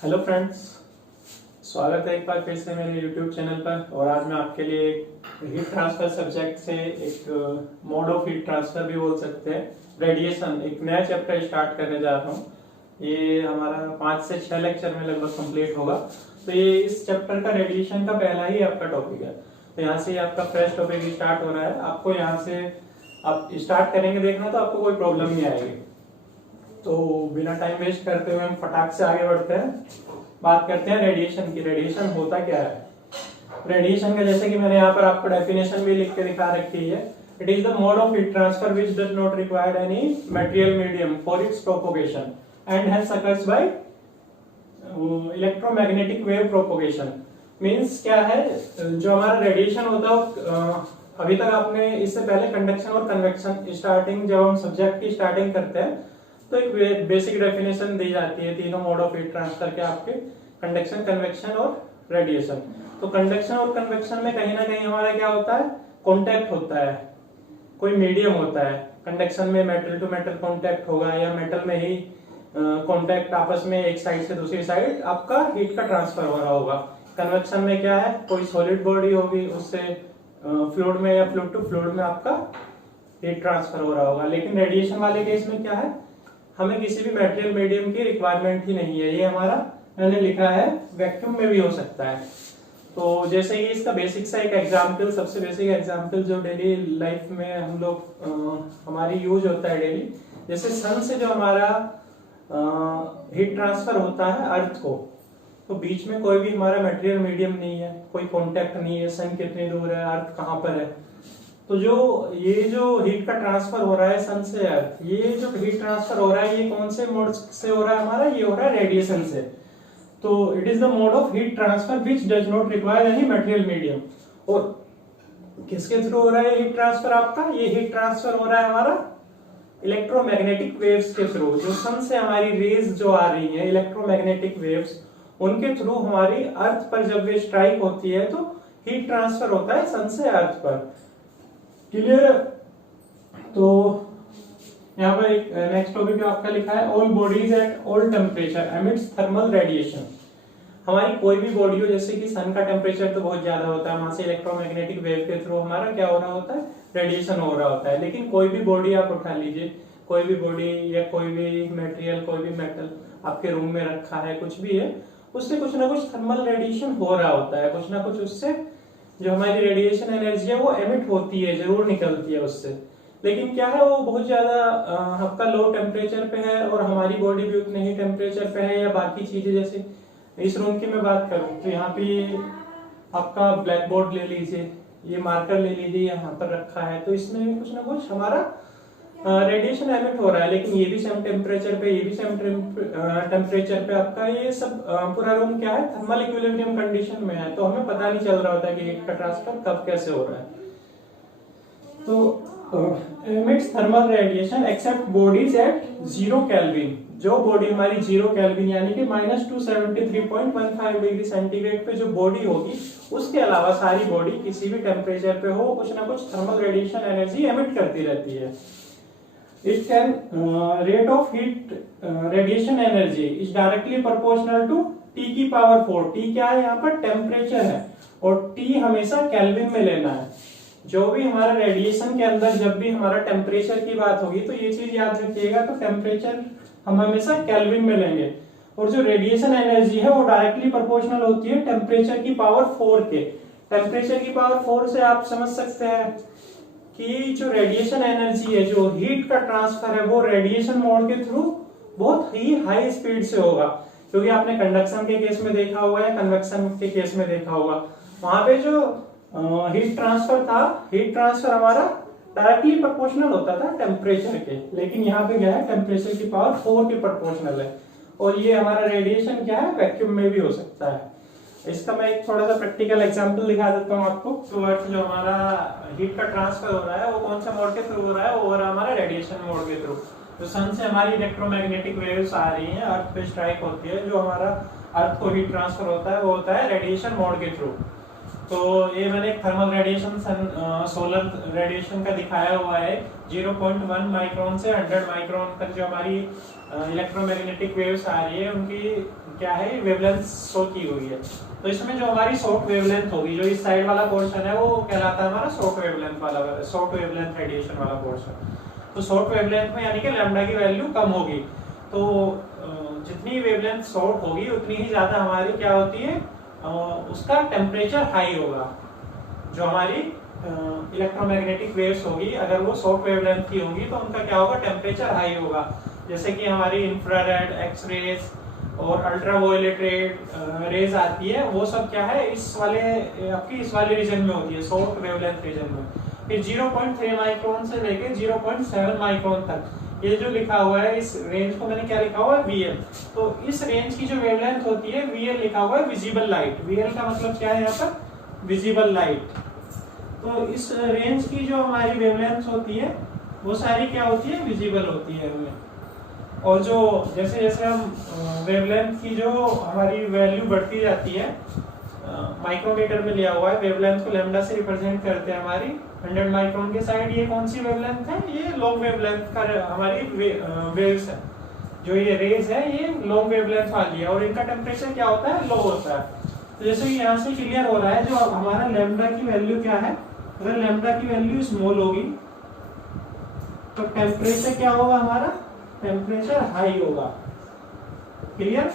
Hello friends, स्वागत है एक बार फिर से मेरे यूट्यूब चैनल पर। और आज मैं आपके लिए हीट ट्रांसफर सब्जेक्ट से एक मोड ऑफ हीट ट्रांसफर भी बोल सकते हैं, रेडिएशन, एक नया चैप्टर स्टार्ट करने जा रहा हूँ। ये हमारा 5 से 6 लेक्चर में लगभग कंप्लीट होगा। तो ये इस चैप्टर का रेडिएशन का पहला ही आपका टॉपिक है। तो यहाँ से आपका फ्रेश टॉपिक स्टार्ट हो रहा है। आपको यहाँ से आप स्टार्ट करेंगे देखना तो आपको कोई प्रॉब्लम नहीं आएगी। तो बिना टाइम वेस्ट करते हुए हम फटाक से आगे बढ़ते हैं, बात करते हैं रेडिएशन की। रेडिएशन होता क्या है? रेडिएशन का जैसे कि मैंने यहाँ पर आपको डेफिनेशन भी लिख के दिखा रखी है। It is the mode of heat transfer which does not require any material medium for its propagation and hence occurs by electromagnetic wave propagation. Means क्या है, जो हमारा रेडिएशन होता है अभी तक आपने इससे पहले कंडक्शन और कन्वेक्शन स्टार्टिंग, जब हम सब्जेक्ट की स्टार्टिंग करते हैं तो एक बेसिक डेफिनेशन दी जाती है तीनों मोड ऑफ हीट ट्रांसफर के आपके, कंडक्शन, कन्वेक्शन और रेडिएशन। तो कंडक्शन और कन्वेक्शन में कहीं ना कहीं हमारा क्या होता है, कांटेक्ट होता है, कोई मीडियम होता है। कंडक्शन में मेटल टू मेटल कांटेक्ट होगा या मेटल में ही कांटेक्ट आपस में एक साइड से दूसरी साइड आपका हीट का ट्रांसफर हो रहा होगा। कन्वेक्शन में क्या है, कोई सॉलिड बॉडी होगी उससे फ्लूइड में या फ्लूइड टू फ्लूइड में आपका हीट ट्रांसफर हो रहा होगा। लेकिन रेडिएशन वाले केस में क्या है, हमें किसी भी मटेरियल मीडियम की रिक्वायरमेंट ही नहीं है। ये हमारा मैंने लिखा है वैक्यूम में भी हो सकता है। तो जैसे कि इसका बेसिक सा एक एग्जांपल, सबसे बेसिक एग्जांपल जो डेली लाइफ में हम लोग हमारी यूज होता है डेली, जैसे सन से जो हमारा हीट ट्रांसफर होता है अर्थ को, तो बीच में कोई भी हमारा मटेरियल मीडियम नहीं है, कोई कॉन्टेक्ट नहीं है। सन कितनी दूर है, अर्थ कहाँ पर है, तो ये जो हीट का ट्रांसफर हो रहा है सन से अर्थ, ये जो हीट ट्रांसफर हो रहा है ये कौन से मोड से हो रहा है हमारा, ये हो रहा है रेडिएशन से। तो it is the mode of heat transfer which does not require any material medium. और किसके थ्रू हो रहा है हीट ट्रांसफर आपका, ये हीट ट्रांसफर हो रहा है हमारा इलेक्ट्रोमैग्नेटिक वेव्स के थ्रू। जो सन से हमारी रेज जो आ रही है, इलेक्ट्रोमैग्नेटिक वेव्स, उनके थ्रू हमारी अर्थ पर जब वे स्ट्राइक होती है तो हीट ट्रांसफर होता है सन से अर्थ पर। क्लियर? तो यहाँ पर एक नेक्स्ट टॉपिक आपका लिखा है, all bodies at all temperature emits thermal radiation. हमारी कोई भी बॉडी हो, जैसे कि सन का टेम्परेचर तो बहुत ज्यादा होता है, वहां से इलेक्ट्रोमैग्नेटिक वेव के थ्रू हमारा क्या हो रहा होता है, रेडिएशन हो रहा होता है। लेकिन कोई भी बॉडी आप उठा लीजिए, कोई भी बॉडी या कोई भी मटेरियल, कोई भी मेटल आपके रूम में रखा है, कुछ भी है, उससे कुछ ना कुछ थर्मल रेडिएशन हो रहा होता है। कुछ ना कुछ उससे जो हमारी रेडिएशन एनर्जी है वो एमिट होती है, जरूर निकलती है उससे। लेकिन क्या है, वो बहुत ज्यादा आपका लो टेम्परेचर पे है और हमारी बॉडी भी उतने ही टेम्परेचर पे है। या बाकी चीजें, जैसे इस रूम की मैं बात करूं तो यहाँ पे आपका ब्लैक बोर्ड ले लीजिए, ये मार्कर ले लीजिए, यहाँ पर रखा है, तो इसमें भी कुछ ना कुछ हमारा रेडिएशन एमिट हो रहा है। लेकिन ये भी सेम टेम्परेचर पे, ये भी सेम टेम्परेचर पे आपका ये सब पूरा रूम क्या है, थर्मल इक्विलिब्रियम कंडीशन में है। तो हमें पता नहीं चल रहा होता कि हीट का ट्रांसफर कब कैसे हो रहा है। तो emits thermal radiation except bodies at 0 kelvin. जो बॉडी हमारी 0 केल्विन यानी कि -273.15 डिग्री सेंटीग्रेड पे जो बॉडी होगी, उसके अलावा सारी बॉडी किसी भी टेम्परेचर पे हो, कुछ ना कुछ थर्मल रेडिएशन एनर्जी एमिट करती रहती है। It can rate of heat radiation energy is directly proportional to T की पावर 4। T क्या है, यहाँ पर टेम्परेचर है और T हमेशा केल्विन में लेना है। जो भी हमारा रेडिएशन के अंदर जब भी हमारा टेम्परेचर की बात होगी तो ये चीज याद रखिएगा, तो टेम्परेचर हम हमेशा केल्विन में लेंगे। और जो रेडिएशन एनर्जी है वो डायरेक्टली प्रोपोर्शनल होती है टेम्परेचर की पावर 4 के। टेम्परेचर की पावर 4 से आप समझ सकते हैं कि जो रेडिएशन एनर्जी है, जो हीट का ट्रांसफर है, वो रेडिएशन मोड के थ्रू बहुत ही हाई स्पीड से होगा। क्योंकि आपने कंडक्शन के केस में देखा होगा या कन्वेक्शन के केस में देखा होगा, वहां पे जो हीट ट्रांसफर था, हीट ट्रांसफर हमारा डायरेक्टली प्रोपोर्शनल होता था टेम्परेचर के। लेकिन यहाँ पे क्या है, टेम्परेचर की पावर 4 के प्रोपोर्शनल है। और ये हमारा रेडिएशन क्या है, वैक्यूम में भी हो सकता है। इसका मैं एक थोड़ा सा प्रैक्टिकल एग्जांपल दिखा देता हूँ आपको। तो अर्थ जो हमारा हीट का ट्रांसफर हो रहा है वो कौन सा मोड के थ्रू हो रहा है, वो हो रहा है हमारा रेडिएशन मोड के थ्रू। तो सन से हमारी इलेक्ट्रोमैग्नेटिक वेव्स आ रही हैं, अर्थ पे स्ट्राइक होती है, जो हमारा अर्थ को हीट ट्रांसफर होता है वो होता है रेडिएशन मोड के थ्रू। तो ये मैंने एक थर्मल रेडिएशन सोलर रेडिएशन का दिखाया हुआ है। 0.1 माइक्रोन से 100 माइक्रोन तक जो हमारी इलेक्ट्रोमैग्नेटिक वेव्स आ रही है उनकी क्या है वेवलेंथ शो की हुई है। तो इसमें जो हमारी शॉर्ट वेवलेंथ होगी, जो इस साइड वाला पोर्शन है वो कहलाता है हमारा शॉर्ट वेवलेंथ रेडिएशन वाला पोर्शन। तो शॉर्ट वेवलेंथ में यानी कि लैम्डा की वैल्यू कम होगी, तो जितनी वेवलेंथ शॉर्ट होगी उतनी ही ज्यादा हमारी क्या होती है, उसका टेम्परेचर हाई होगा। जो हमारी इलेक्ट्रोमैग्नेटिक वेव्स होगी अगर वो शॉर्ट वेवलेंथ की होगी तो उनका क्या होगा, टेम्परेचर हाई होगा। जैसे कि हमारी इंफ्रारेड, एक्सरेज और अल्ट्रावायलेट रेज आती है, वो सब क्या है इस वाले रीजन में होती है, शॉर्ट वेवलेंथ रीजन में। फिर 0.3 माइक्रोन से लेके 0.7 माइक्रोन तक ये जो लिखा हुआ है, इस रेंज को मैंने क्या लिखा हुआ है, VL। तो इस रेंज की जो वेवलेंथ होती है VL लिखा हुआ है, विजिबल लाइट। VL का मतलब क्या है यहाँ पर, विजिबल लाइट। तो इस रेंज की जो हमारी वेवलेंथ होती है वो सारी क्या होती है, विजिबल होती है हमें। और जो जैसे जैसे हम वेवलेंथ की जो हमारी वैल्यू बढ़ती जाती है, माइक्रोमीटर में लिया हुआ है, वेवलेंथ को लैम्डा से रिप्रेजेंट करते हैं हमारी 100 माइक्रोन के साइड। ये कौन सी वेवलेंथ है, ये लॉन्ग वेवलेंथ का हमारी वेव्स है। जो ये रेज है ये लॉन्ग वेवलेंथ वाली है और इनका टेम्परेचर क्या होता है, लो होता है। तो जैसे कि यहाँ से क्लियर हो रहा है जो हमारा लैम्डा की वैल्यू क्या है, अगर लैम्डा की वैल्यू स्मॉल होगी तो टेम्परेचर क्या होगा, हमारा टेम्परेचर हाई होगा। क्लियर,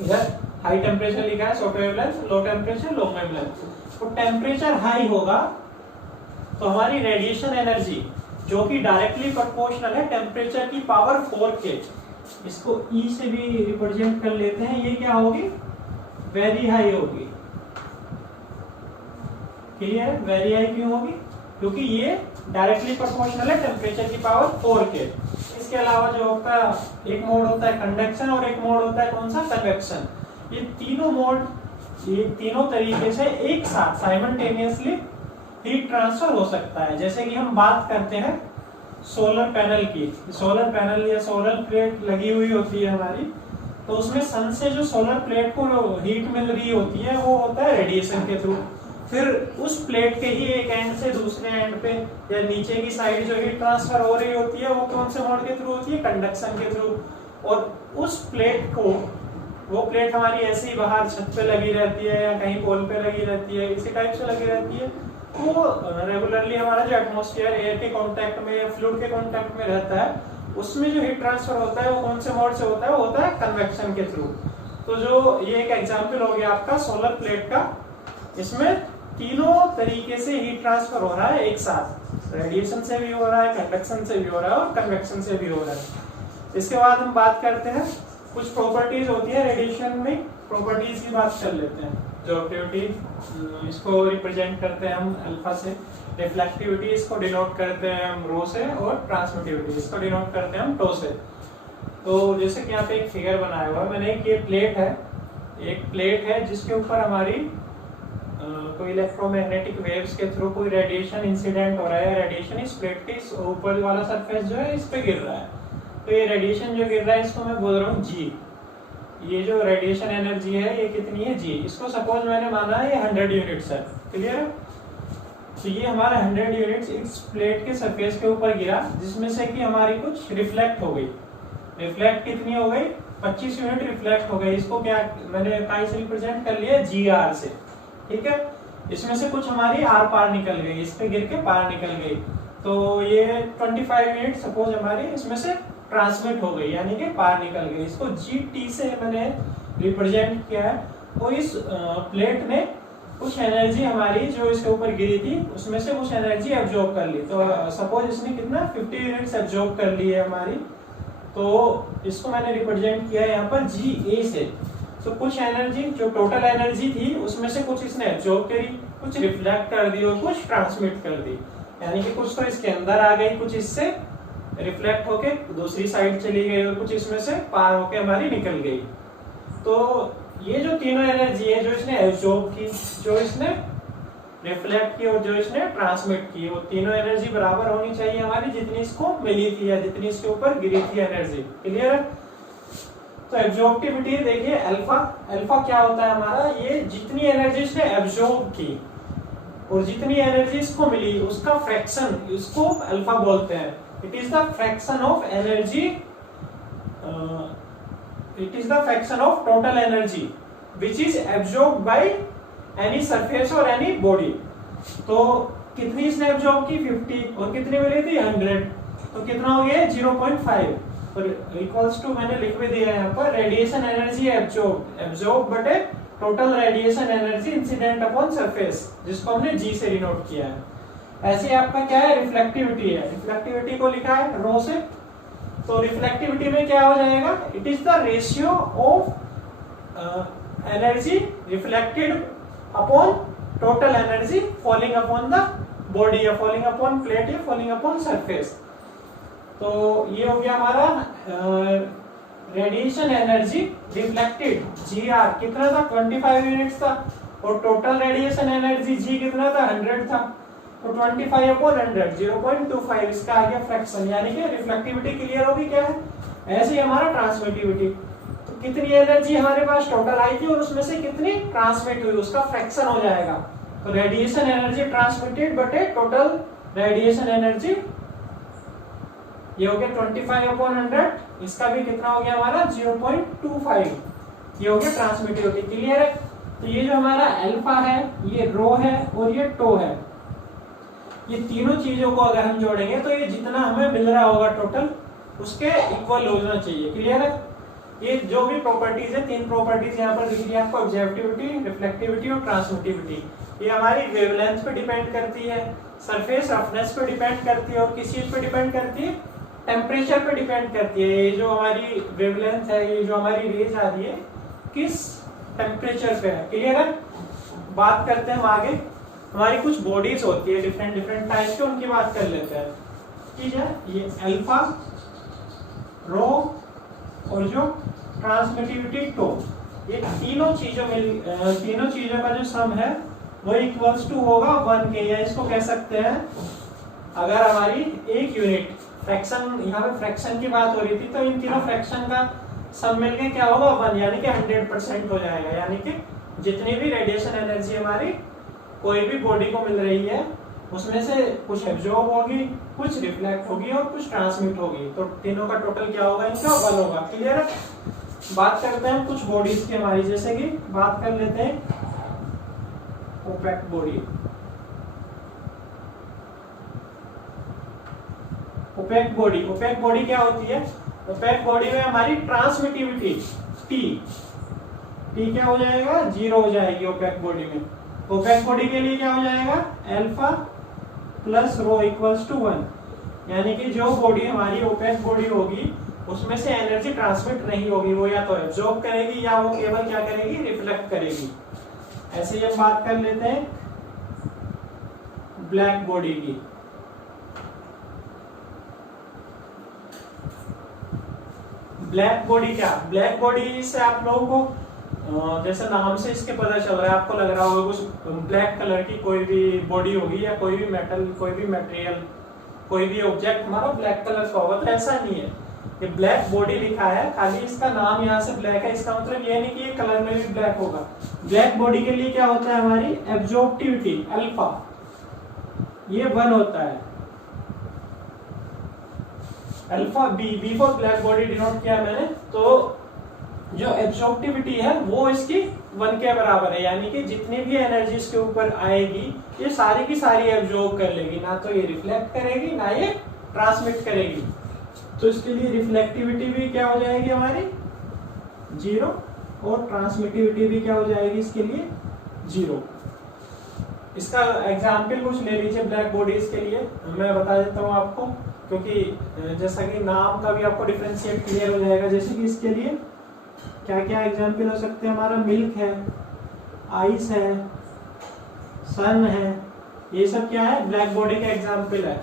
इधर हाई टेम्परेचर लिखा है short wavelength, low temperature long wavelength. तो टेम्परेचर हाई होगा तो हमारी रेडिएशन एनर्जी जो कि डायरेक्टली प्रोपोर्शनल है टेम्परेचर की पावर 4 के, इसको E से भी रिप्रेजेंट कर लेते हैं, ये क्या होगी, वेरी हाई होगी। क्लियर, वेरी हाई क्यों होगी, क्योंकि ये डायरेक्टली प्रोपोर्शनल है टेम्परेचर की पावर 4 के। इसके अलावा जो होता है, एक मोड होता है कंडक्शन और एक मोड होता है कौन सा, कन्वेक्शन। ये तीनों मोड, ये तीनों तरीके से एक साथ साइमल्टेनियसली हीट ट्रांसफर हो सकता है। जैसे कि हम बात करते हैं सोलर पैनल की, सोलर पैनल या सोलर प्लेट लगी हुई होती है हमारी, तो उसमें सन से जो सोलर प्लेट को हीट मिल रही होती है वो होता है रेडिएशन के थ्रू। फिर उस प्लेट के ही एक एंड से दूसरे एंड पे या नीचे की साइड जो हीट ट्रांसफर हो रही होती है वो कौन से मोड के थ्रू होती है, कंडक्शन के थ्रू। और उस प्लेट को, वो प्लेट हमारी ऐसे ही बाहर छत पे लगी रहती है या कहीं पोल पे लगी रहती है, इसी टाइप से लगी रहती है, वो रेगुलरली हमारा जो एटमॉस्फेयर एयर के कांटेक्ट में या फ्लूइड के कांटेक्ट में रहता है, उसमें जो हीट ट्रांसफर होता है वो कौन से मोड से होता है, वो होता है कन्वेक्शन के थ्रू। तो जो ये एक एग्जांपल हो गया आपका सोलर प्लेट का, इसमें तीनों तरीके से हीट ट्रांसफर हो रहा है एक साथ, रेडिएशन से भी हो रहा है, कंडक्शन से भी हो रहा है और कन्वेक्शन से भी हो रहा है। इसके बाद हम बात करते हैं कुछ प्रॉपर्टीज होती है रेडिएशन में, प्रॉपर्टीज की बात कर लेते हैं। जो एक्टिविटी, इसको रिप्रेजेंट करते हैं हम अल्फा से, रिफ्लेक्टिविटी इसको डिनोट करते हैं हम रो से, और ट्रांसमिटिविटी इसको डिनोट करते हैं हम टो से। तो जैसे कि यहाँ पे एक फिगर बनाया हुआ है मैंने, ये प्लेट है, एक प्लेट है जिसके ऊपर हमारी कोई इलेक्ट्रोमैग्नेटिक वेव्स के थ्रू कोई रेडिएशन इंसिडेंट हो रहा है, रेडिएशन इस प्लेट के ऊपर वाला सरफेस जो है इस पे गिर रहा है। तो ये रेडिएशन जो गिर रहा है इसको मैं बोल रहा हूँ G। ये जो रेडिएशन एनर्जी है ये कितनी है, G। इसको सपोज मैंने माना है ये 100 यूनिट्स है, क्लियर है। तो ये हमारा 100 यूनिट्स इस प्लेट के सरफेस के ऊपर गिरा, जिसमें से कि हमारी कुछ रिफ्लेक्ट हो गई। रिफ्लेक्ट कितनी हो गई, 25 यूनिट रिफ्लेक्ट हो गई। इसको क्या मैंने काई से रिप्रेजेंट कर लिया, GR से, ठीक है। इसमें से कुछ हमारी आर पार निकल गई, इस पे गिर के पार निकल गई। तो ये 25 यूनिट सपोज हमारी इसमें से ट्रांसमिट हो गई, यानी कि पार निकल गई। इसको GT से मैंने रिप्रेजेंट किया है। तो इस प्लेट ने कुछ एनर्जी हमारी जो इसके ऊपर गिरी थी उसमें से कुछ एनर्जी एब्जॉर्ब कर ली। तो सपोज इसने कितना 50 यूनिट्स एब्जॉर्ब कर ली है हमारी, तो इसको मैंने रिप्रेजेंट किया है यहाँ पर GA से। तो कुछ एनर्जी जो टोटल एनर्जी थी उसमें से कुछ इसने एब्जॉर्ब करी, कुछ रिफ्लेक्ट कर दी और कुछ ट्रांसमिट कर दी, यानी कि कुछ तो इसके अंदर आ गई, कुछ इससे रिफ्लेक्ट होके दूसरी साइड चली गई और कुछ इसमें से पार होके हमारी निकल गई। तो ये जो तीनों एनर्जी है, जो इसने एब्जॉर्ब की, जो इसने रिफ्लेक्ट की और जो इसने ट्रांसमिट की, वो तीनों एनर्जी बराबर होनी चाहिए हमारी जितनी इसको मिली थी या जितनी इसके ऊपर गिरी थी एनर्जी, क्लियर है। तो एब्जॉर्प्टिविटी देखिए अल्फा, अल्फा क्या होता है हमारा, ये जितनी एनर्जी इसने एब्जॉर्ब की और जितनी एनर्जी इसको मिली उसका फ्रैक्शन, इसको अल्फा बोलते हैं। It is the fraction of energy it is the fraction of total energy which is absorbed by any surface और एनी बॉडी। तो कितनी इसने एब्जॉर्ब की 50 और कितनी मिली थी 100, तो कितना हो गया 0.5 और इक्वल्स टू मैंने लिख भी दिया है यहाँ पर रेडिएशन एनर्जी एब्जॉर्ब बटे total radiation energy incident upon surface, जिसको हमने जी से डिनोट किया है। ऐसे आपका क्या है रिफ्लेक्टिविटी है, रिफ्लेक्टिविटी को लिखा है रो से। तो रिफ्लेक्टिविटी में क्या हो जाएगा, it is the ratio of energy reflected upon total energy falling upon the body या फॉलिंग अपॉन प्लेट या फॉलिंग अपॉन सरफेस। तो ये हो गया हमारा रेडिएशन एनर्जी रिफ्लेक्टेड जी आर कितना था 25 यूनिट्स था और टोटल रेडिएशन एनर्जी जी कितना था 100 था। तो 25 अपॉन 100 0.25 इसका आ गया फ्रैक्शन, यानी कि रिफ्लेक्टिविटी क्लियर होगी क्या है। ऐसे ही हमारा ट्रांसमिटिविटी, तो कितनी एनर्जी हमारे पास टोटल आई थी और उसमें से कितनी ट्रांसमिट हुई उसका फ्रैक्शन हो जाएगा। तो रेडिएशन एनर्जी ट्रांसमिटेड बटे टोटल रेडिएशन एनर्जी, ये हो गया 25 अपॉन 100, इसका भी कितना हो गया हमारा 0.25, ये हो गया ट्रांसमिटिविटी। क्लियर है। तो ये जो हमारा अल्फा है, ये रो है और ये टो है, ये तीनों चीजों को अगर हम जोड़ेंगे तो ये जितना हमें मिल रहा होगा टोटल उसके इक्वल होना चाहिए। क्लियर है। ये जो भी प्रॉपर्टीज है, तीन प्रॉपर्टीज यहाँ पर दिख रही है आपको, ऑब्जेक्टिविटी, रिफ्लेक्टिविटी और ट्रांसमिटिविटी। ये हमारी वेवलेंथ पे डिपेंड करती है, सरफेस रफनेस पे डिपेंड करती है और किस चीज पे डिपेंड करती है, टेम्परेचर पे डिपेंड करती है। ये जो हमारी वेवलेंथ है, ये जो हमारी रेज आ रही है, किस टेम्परेचर पे है। क्लियर है। बात करते हैं हम आगे, हमारी कुछ बॉडीज होती है डिफरेंट डिफरेंट टाइप के, उनकी बात कर लेते हैं। ठीक है। ये अल्फा, रो और जो ट्रांसमिटिविटी टो, ये तीनों चीजों का जो सम है वो इक्वल्स टू होगा 1 के, या इसको कह सकते हैं अगर हमारी एक यूनिट फ्रैक्शन, यहाँ पे फ्रैक्शन की बात हो रही थी, तो इन तीनों फ्रैक्शन का सम मिलके क्या होगा 1, यानी कि 100% हो जाएगा। यानी कि जितनी भी रेडिएशन एनर्जी हमारी कोई भी बॉडी को मिल रही है उसमें से कुछ एब्जॉर्ब होगी, कुछ रिफ्लेक्ट होगी और कुछ ट्रांसमिट होगी, तो तीनों का टोटल क्या होगा, इनका 1 होगा। क्लियर है। बात करते हैं कुछ बॉडीज की हमारी, जैसे कि बात कर लेते हैं ओपेक बॉडी। ओपेक बॉडी क्या होती है, ओपेक बॉडी में हमारी ट्रांसमिटिविटी टी क्या हो जाएगा 0 हो जाएगी ओपेक बॉडी में। ओपेक बॉडी के लिए क्या हो जाएगा alpha plus rho equals to 1, यानी कि जो बॉडी हमारी ओपेक बॉडी होगी उसमें से एनर्जी ट्रांसमिट नहीं होगी, वो या तो एब्जॉर्ब करेगी या वो केवल क्या करेगी रिफ्लेक्ट करेगी। ऐसे ही हम बात कर लेते हैं ब्लैक बॉडी की। ब्लैक बॉडी क्या, ब्लैक बॉडी से आप लोगों को जैसे नाम से इसके पता चल रहा है, आपको लग रहा होगा कुछ ब्लैक कलर की कोई भी बॉडी होगी या कोई भी मेटल, कोई भी मटेरियल, कोई भी ऑब्जेक्ट हमारा ब्लैक कलर का होगा, तो ऐसा नहीं है। ये ब्लैक बॉडी लिखा है, खाली इसका नाम यहाँ से ब्लैक है, इसका मतलब ये नहीं कि ये कलर में भी ब्लैक होगा। ब्लैक बॉडी के लिए क्या होता है हमारी एब्जॉर्प्टिविटी अल्फा, ये 1 होता है। Alpha B for black body denote किया मैंने, तो जो एब्जॉर्प्टिविटी है वो इसकी 1 के बराबर है, यानी कि जितनी भी एनर्जी इसके ऊपर आएगी ये सारी की सारी एब्जॉर्ब कर लेगी, ना तो ये रिफ्लेक्ट करेगी ना ये ट्रांसमिट करेगी। तो इसके लिए रिफ्लेक्टिविटी भी क्या हो जाएगी हमारी 0 और ट्रांसमिटिविटी भी क्या हो जाएगी इसके लिए 0। इसका एग्जाम्पल कुछ ले लीजिए ब्लैक बॉडीज के लिए, मैं बता देता हूँ आपको, क्योंकि जैसा कि नाम का भी आपको डिफरेंशिएट क्लियर हो जाएगा। जैसे कि इसके लिए क्या क्या एग्जाम्पल हो सकते हैं, हमारा मिल्क है, आइस है, सन है, ये सब क्या है ब्लैक बॉडी का एग्जाम्पल है।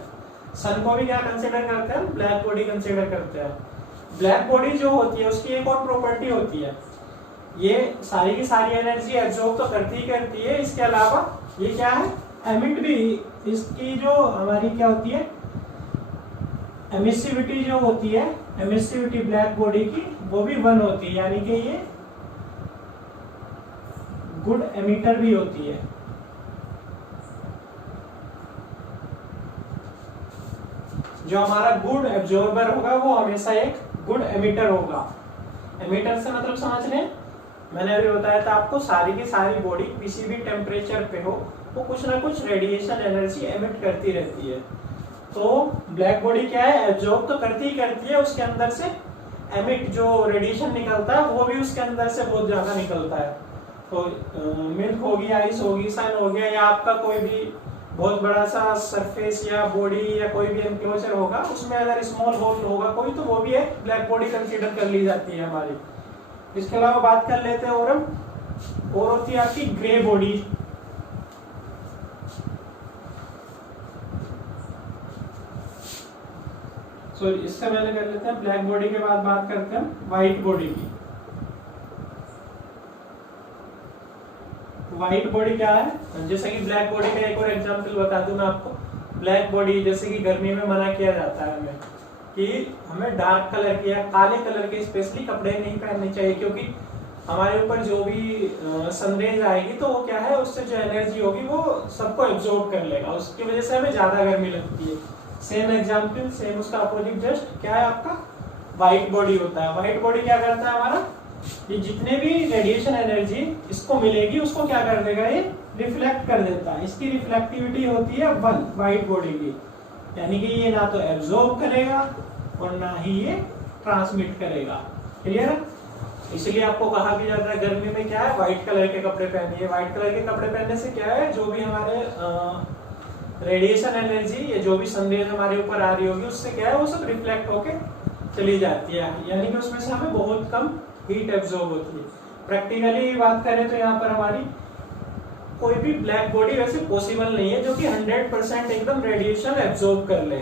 सन को भी क्या कंसिडर करते हैं, ब्लैक बॉडी कंसिडर करते हैं। ब्लैक बॉडी जो होती है उसकी एक और प्रॉपर्टी होती है, ये सारी की सारी एनर्जी एब्जॉर्ब तो करती ही करती है, इसके अलावा ये क्या है एमिट भी, इसकी जो हमारी क्या होती है एमिसिविटी जो होती है, एमिसिविटी ब्लैक बॉडी की वो भी 1 होती है, यानी कि ये गुड एमिटर भी होती है। जो हमारा गुड एब्जॉर्बर होगा वो हमेशा एक गुड एमिटर होगा। एमिटर से मतलब समझ लें, मैंने अभी बताया था आपको सारी की सारी बॉडी किसी भी टेम्परेचर पे हो वो कुछ ना कुछ रेडिएशन एनर्जी एमिट करती रहती है। तो ब्लैक बॉडी क्या है, एब्जॉर्ब तो करती ही करती है, उसके अंदर से एमिट जो रेडिएशन निकलता है वो भी उसके अंदर से बहुत ज्यादा निकलता है। तो मिल्क होगी, आइस होगी, सन हो गया, या आपका कोई भी बहुत बड़ा सा सरफेस या बॉडी या कोई भी एनक्लोजर होगा, उसमें अगर स्मॉल होल होगा कोई, तो वो भी एक ब्लैक बॉडी कंसीडर कर ली जाती है हमारी। इसके अलावा बात कर लेते हैं और होती है आपकी ग्रे बॉडी। इससे पहले कर लेते हैं ब्लैक बॉडी के बाद बात करते हैं व्हाइट बॉडी की। व्हाइट बॉडी क्या है, जैसे कि ब्लैक बॉडी का एक और एग्जांपल बता दूं मैं आपको। ब्लैक बॉडी जैसे कि गर्मी में मना किया जाता है हमें कि हमें डार्क कलर के या काले कलर के स्पेशली कपड़े नहीं पहनने चाहिए, क्योंकि हमारे ऊपर जो भी सनरेज आएगी तो वो क्या है, उससे जो एनर्जी होगी वो सबको एब्जॉर्ब कर लेगा, उसकी वजह से हमें ज्यादा गर्मी लगती है। सेम एग्जांपल, सेम उसका अपोजिट जस्ट क्या है आपका व्हाइट बॉडी होता है। व्हाइट बॉडी क्या करता है हमारा, ये जितने भी रेडिएशन एनर्जी इसको मिलेगी उसको क्या कर देगा, ये रिफ्लेक्ट कर देता है। इसकी रिफ्लेक्टिविटी होती है 1 व्हाइट बॉडी की, यानी कि ये ना तो एब्जॉर्ब करेगा और ना ही ये ट्रांसमिट करेगा। क्लियर है? इसलिए आपको कहा भी जाता है गर्मी में क्या है, व्हाइट कलर के कपड़े पहनिए। व्हाइट कलर के कपड़े पहनने से क्या है, जो भी हमारे रेडिएशन एनर्जी या जो भी सनरेज हमारे ऊपर आ रही होगी उससे क्या है, वो सब रिफ्लेक्ट होके चली जाती है, यानी कि उसमें से हमें बहुत कम हीट एब्जॉर्ब होती है। प्रैक्टिकली बात करें तो यहाँ पर हमारी कोई भी ब्लैक बॉडी वैसे पॉसिबल नहीं है जो कि 100% एकदम रेडिएशन एब्जॉर्ब कर ले।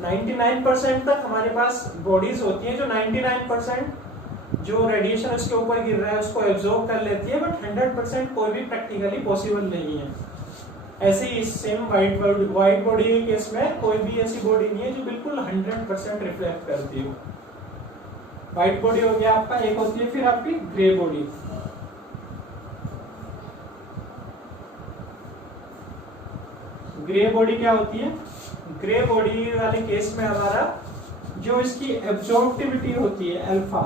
99% तक हमारे पास बॉडीज होती हैं जो 99% जो रेडिएशन उसके ऊपर गिर रहा है उसको एब्जॉर्ब कर लेती है, बट 100% कोई भी प्रैक्टिकली पॉसिबल नहीं है। ऐसे ही सेम व्हाइट बॉडी के केस में कोई भी ऐसी बॉडी नहीं है जो बिल्कुल 100% रिफ्लेक्ट करती हो। व्हाइट बॉडी हो गया आपका, एक होती है फिर आपकी ग्रे बॉडी। ग्रे बॉडी क्या होती है, ग्रे बॉडी वाले केस में हमारा जो इसकी एब्जॉर्प्टिविटी होती है अल्फा,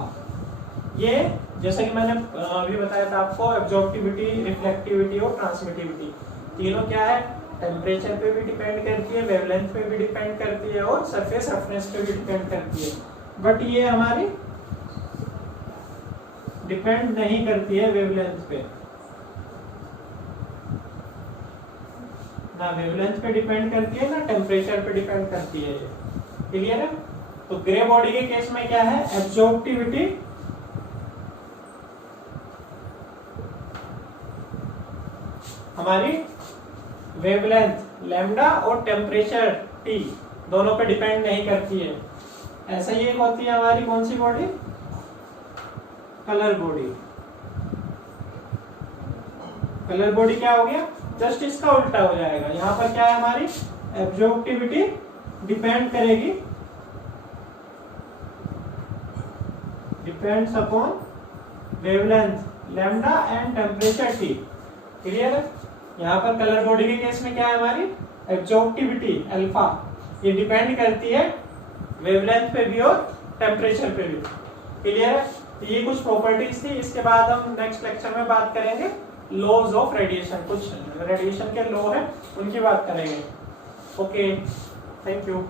ये जैसा कि मैंने अभी बताया था आपको, एब्जॉर्प्टिविटी, रिफ्लेक्टिविटी और ट्रांसमिटिविटी तीनों क्या है, टेम्परेचर पे भी डिपेंड करती है, वेवलेंथ पे भी डिपेंड करती है और सरफेस रफनेस पे भी डिपेंड करती है। बट ये हमारी डिपेंड नहीं करती है वेवलेंथ पे, ना वेवलेंथ पे डिपेंड करती है ना टेम्परेचर पे डिपेंड करती है। ये क्लियर है? तो ग्रे बॉडी के केस में क्या है, एब्जॉर्प्टिविटी हमारी वेवलेंथ लैम्डा और टेम्परेचर टी दोनों पे डिपेंड नहीं करती है। ऐसा ही एक होती है हमारी कौन सी body, colour body. Colour body क्या हो गया, जस्ट इसका उल्टा हो जाएगा। यहाँ पर क्या है हमारी एब्जॉर्प्टिविटी डिपेंड करेगी, depends upon wavelength lambda and temperature T. Clear है? यहाँ पर कलर बॉडी के केस में क्या है हमारी एब्जॉर्प्टिविटी अल्फा, ये डिपेंड करती है वेवलेंथ पे भी और टेम्परेचर पे भी। क्लियर है? ये कुछ प्रॉपर्टीज थी। इसके बाद हम नेक्स्ट लेक्चर में बात करेंगे लॉज ऑफ रेडिएशन, कुछ रेडिएशन के लॉ है उनकी बात करेंगे। Okay, thank you.